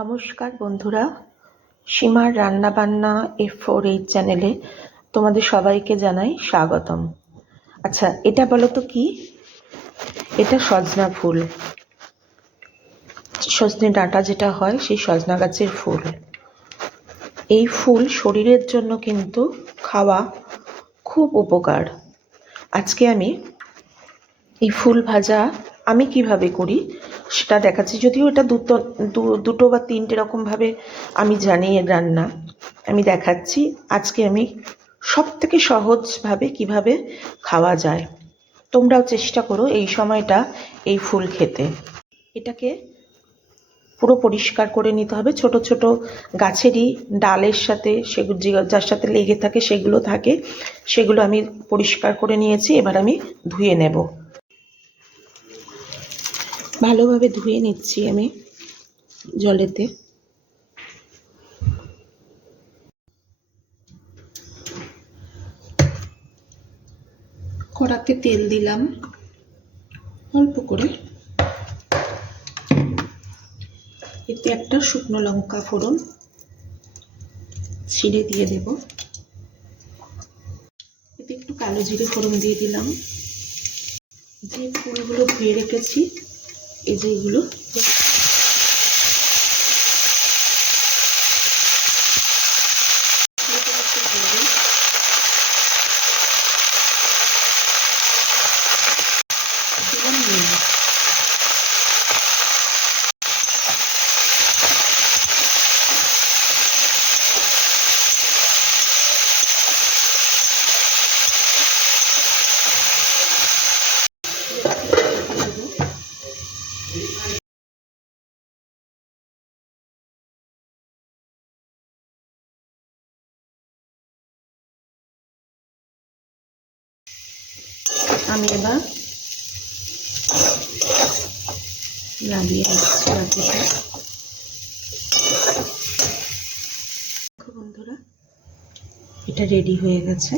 নমস্কার বন্ধুরা, সীমার রান্নাবান্না F4H চ্যানেলে তোমাদের সবাইকে জানাই স্বাগতম। আচ্ছা, এটা বলো তো কি? এটা সজনা ফুল, সজনে ডাঁটা যেটা হয় সেই সজনা গাছের ফুল। এই ফুল শরীরের জন্য কিন্তু খাওয়া খুব উপকার। আজকে আমি এই ফুল ভাজা আমি কিভাবে করি সেটা দেখাচ্ছি। যদিও এটা দুটো বা তিনটে রকমভাবে আমি জানি এর রান্না, আমি দেখাচ্ছি। আজকে আমি সব থেকে সহজভাবে কিভাবে খাওয়া যায়। তোমরাও চেষ্টা করো এই সময়টা এই ফুল খেতে। এটাকে পুরো পরিষ্কার করে নিতে হবে। ছোট ছোট গাছেরই ডালের সাথে সেগুলো যার সাথে লেগে থাকে সেগুলো থাকে, সেগুলো আমি পরিষ্কার করে নিয়েছি। এবার আমি ধুয়ে নেব। ভালোভাবে ধুয়ে নিচ্ছি আমি জলেতে। কড়াতে তেল দিলাম অল্প করে, এতে একটা শুকনো লঙ্কা ফোড়ন ছিঁড়ে দিয়ে দেব। এতে একটু কালো জিরে ফোড়ন দিয়ে দিলাম। যে ফুলগুলো ধুয়ে রেখেছি, এই যে এগুলো আমি এবার নামিয়ে নিচ্ছি বাটিতে। বন্ধুরা, এটা রেডি হয়ে গেছে।